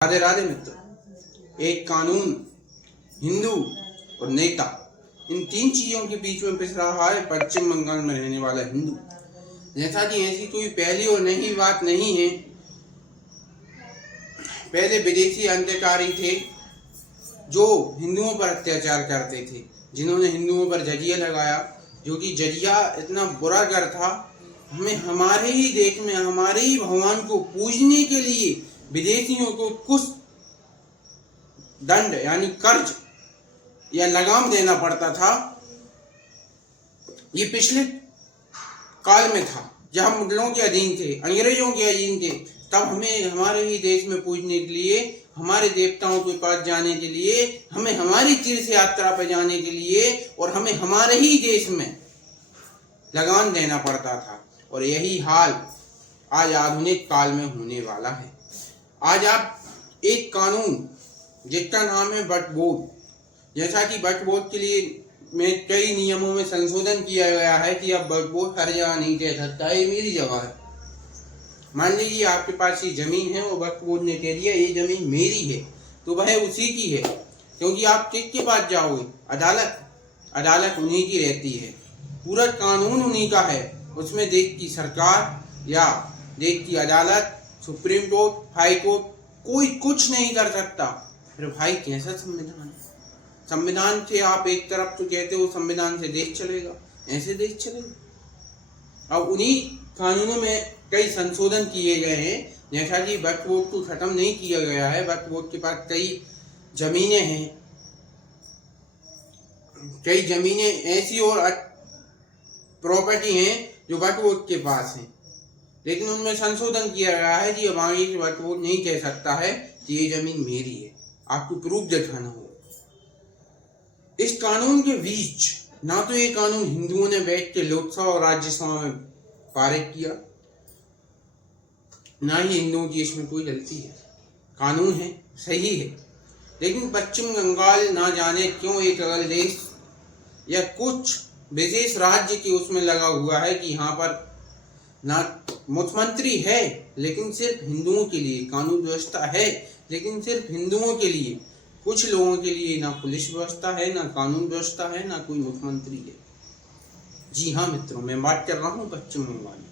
राधे राधे मित्र। एक कानून, हिंदू और नेता, इन तीन चीजों के बीच में पिस रहा है पश्चिम बंगाल में रहने वाला हिंदू। जैसा कि ऐसी कोई पहली और नई बात नहीं है। पहले विदेशी अंत्यकारी थे जो हिंदुओं पर अत्याचार करते थे, जिन्होंने हिंदुओं पर जजिया लगाया, जो कि जजिया इतना बुरा कर था। हमें हमारे ही देश में हमारे ही भगवान को पूजने के लिए विदेशियों को कुछ दंड यानी कर्ज या लगाम देना पड़ता था। ये पिछले काल में था जब हम मुगलों के अधीन थे, अंग्रेजों के अधीन थे। तब हमें हमारे ही देश में पूजने के लिए, हमारे देवताओं के पास जाने के लिए, हमें हमारी तीर्थ यात्रा पर जाने के लिए और हमें हमारे ही देश में लगान देना पड़ता था। और यही हाल आज आधुनिक काल में होने वाला है। आज आप एक कानून जिसका नाम है वक्फ बोर्ड, जैसा कि वक्फ बोर्ड के लिए में कई नियमों में संशोधन किया गया है कि अब वक्फ बोर्ड हर जगह नहीं कह सकता है ये मेरी जगह है। मान लीजिए आपके पास ये जमीन है और वक्फ बोर्ड ने कह दिया ये जमीन मेरी है, तो वह उसी की है, क्योंकि आप किसके पास जाओगे? अदालत उन्हीं की रहती है, पूरा कानून उन्हीं का है। उसमें देश की सरकार या देश की अदालत, सुप्रीम कोर्ट, हाई कोर्ट कोई कुछ नहीं कर सकता। फिर भाई कैसा संविधान है? संविधान से आप एक तरफ तो कहते हो संविधान से देश चलेगा, ऐसे देश चलेगा? अब उन्हीं कानूनों में कई संशोधन किए गए हैं। जैसा कि वक्फ बोर्ड को खत्म नहीं किया गया है, वक्फ बोर्ड के पास कई जमीनें हैं, कई जमीनें ऐसी और प्रॉपर्टी हैं जो वक्फ बोर्ड के पास हैं, लेकिन उनमें संशोधन किया गया है कि अब आगे वक्फ बोर्ड नहीं कह सकता है कि ये जमीन मेरी है, आपको प्रूफ दिखाना होगा। इस कानून के बीच ना तो ये कानून हिंदुओं ने बैठ के लोकसभा और राज्यसभा में पारित किया, ना ही हिंदुओं की इसमें कोई गलती है। कानून है, सही है, लेकिन पश्चिम बंगाल ना जाने क्यों एक अलग देश या कुछ विशेष राज्य के उसमें लगा हुआ है कि यहाँ पर ना मुख्यमंत्री है लेकिन सिर्फ हिंदुओं के लिए, कानून व्यवस्था है लेकिन सिर्फ हिंदुओं के लिए, कुछ लोगों के लिए ना पुलिस व्यवस्था है, ना कानून व्यवस्था है, ना कोई मुख्यमंत्री है। जी हाँ मित्रों, मैं बात कर रहा हूँ पश्चिम बंगाल में।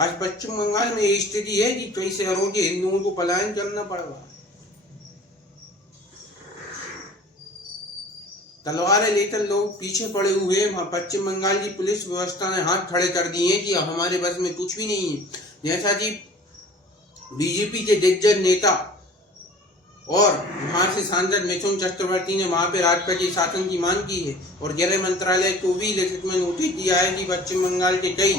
आज पश्चिम बंगाल में ये स्थिति है कि कई शहरों के हिंदुओं को पलायन करना पड़ रहा है। तलवारें लेकर लोग पीछे पड़े हुए। वहां पश्चिम बंगाल की पुलिस व्यवस्था ने हाथ खड़े कर दिए कि अब हमारे बस में कुछ भी नहीं है। जैसा कि बीजेपी के दिग्गज नेता और वहां से सांसद मिथुन चक्रवर्ती ने वहां पे राष्ट्रपति शासन की मांग की है और गृह मंत्रालय को भी लिखित में नोटिस दिया है कि पश्चिम बंगाल के कई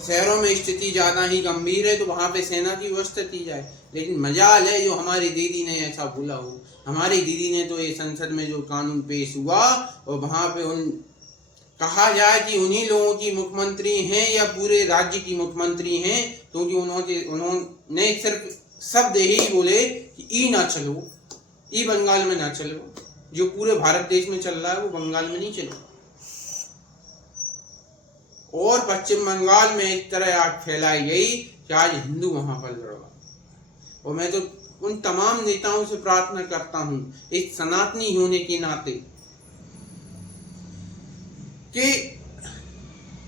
शहरों में स्थिति ज्यादा ही गंभीर है, तो वहां पे सेना की व्यवस्था की जाए। लेकिन मजाल है जो हमारी दीदी ने ऐसा बोला हो। हमारी दीदी ने तो ये संसद में जो कानून पेश हुआ और वहां पे कहा जाए कि उन्हीं लोगों की मुख्यमंत्री हैं या पूरे राज्य की मुख्यमंत्री हैं, क्योंकि उन्होंने सिर्फ शब्द यही बोले कि ई ना चलो, ई बंगाल में ना चलो। जो पूरे भारत देश में चल रहा है वो बंगाल में नहीं चलो। और पश्चिम बंगाल में एक तरह आग फैलाई गई कि आज हिंदू वहां पर लड़ रहा। और मैं तो उन तमाम नेताओं से प्रार्थना करता हूं एक सनातनी होने के नाते कि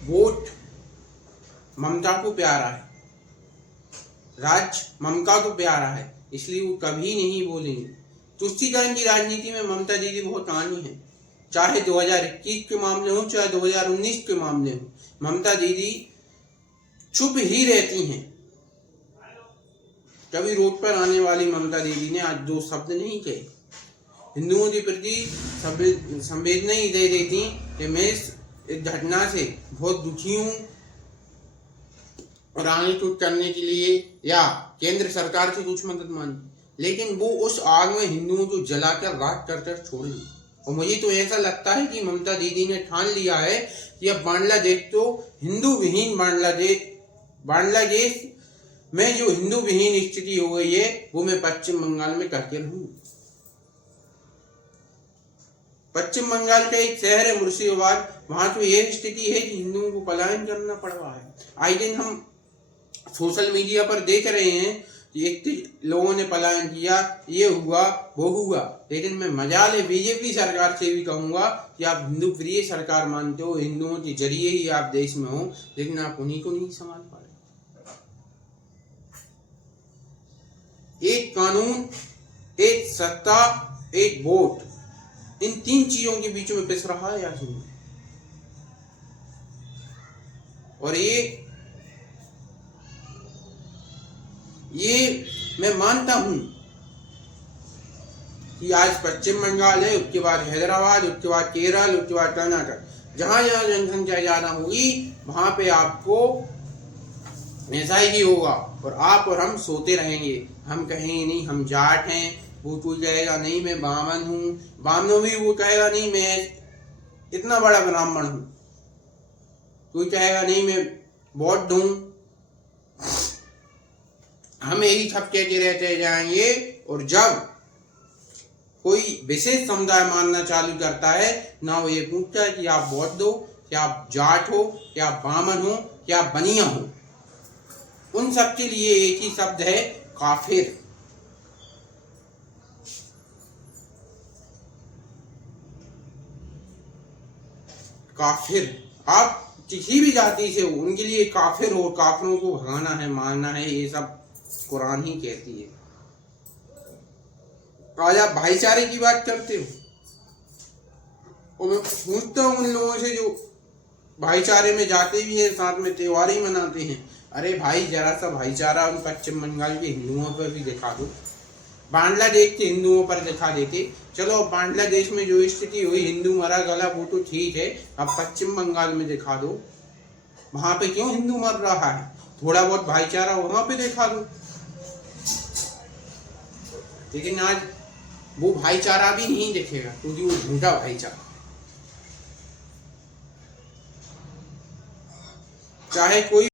वोट ममता को प्यारा है, राज ममता को प्यारा है, इसलिए वो कभी नहीं बोलेंगे। तुष्टीकरण की राजनीति में ममता दीदी बहुत आनी है, चाहे 2021 के मामले हो चाहे 2019 के मामले हो। ममता दीदी चुप ही रहती हैं। कभी रोड पर आने वाली ममता दीदी ने आज दो शब्द नहीं कहे। हिंदुओं के प्रति संवेदना ही दे देती कि मैं इस घटना से बहुत दुखी हूँ और आगे कुछ करने के लिए या केंद्र सरकार से कुछ मदद मांगी, लेकिन वो उस आग में हिंदुओं को जलाकर राख कर छोड़ेंगे। और मुझे तो ऐसा लगता है कि ममता दीदी ने ठान लिया है कि अब बांग्लादेश तो हिंदू विहीन बांग्लादेश में जो हिंदू विहीन स्थिति हो गई है वो मैं पश्चिम बंगाल में करके रहूंगा। पश्चिम बंगाल का एक शहर है मुर्शिदाबाद, वहां तो यह स्थिति है कि हिंदुओं को पलायन करना पड़ रहा है। आए दिन हम सोशल मीडिया पर देख रहे हैं इतने लोगों ने पलायन किया, ये हुआ वो हुआ, लेकिन मैं मजाल बीजेपी सरकार से भी कहूंगा कि आप हिंदू प्रिय सरकार मानते हो, हिंदुओं के जरिए ही आप देश में हो, लेकिन आप उन्हीं को नहीं संभाल पा रहे। एक कानून, एक सत्ता, एक वोट, इन तीन चीजों के बीच में पिस रहा है आखिर। और ये मैं मानता हूं कि आज पश्चिम बंगाल है, उसके बाद हैदराबाद, उसके बाद केरल, उसके बाद कर्नाटक, जहां जहां जनसंख्या ज्यादा होगी वहां पे आपको ऐसा ही होगा। और आप और हम सोते रहेंगे, हम कहेंगे नहीं हम जाट हैं, वो कोई कहेगा नहीं मैं बामन हूँ, बामनों भी वो कहेगा नहीं मैं इतना बड़ा ब्राह्मण हूँ, कोई कहेगा नहीं मैं बौद्ध हूँ। हम यही सब कहते रहते जाएंगे, और जब कोई विशेष समुदाय मानना चालू करता है ना, वो ये पूछता है कि आप बौद्ध हो, क्या आप जाट हो, क्या आप बामन हो, क्या आप बनिया हो। उन सब के लिए एक ही शब्द है, काफिर। काफिर, आप किसी भी जाति से हो, उनके लिए काफिर हो, काफिरों को भगाना है, मारना है, ये सब कुरान ही कहती है। आज आप भाईचारे की बात करते हो, और मैं पूछता हूँ उन लोगों से जो भाईचारे में जाते भी हैं, साथ में त्योहार ही मनाते हैं, अरे भाई जरा सा भाईचारा उन पश्चिम बंगाल के हिंदुओं पर भी दिखा दो, बांग्लादेश के हिंदुओं पर दिखा देते। चलो बांग्लादेश में जो स्थिति हुई, हिंदू मरा गला, वो तो ठीक है, अब पश्चिम बंगाल में दिखा दो, वहां पे क्यों हिंदू मर रहा है, थोड़ा बहुत भाईचारा वहां पे दिखा दो। लेकिन आज वो भाईचारा भी नहीं दिखेगा, क्योंकि वो झूठा भाईचारा, चाहे कोई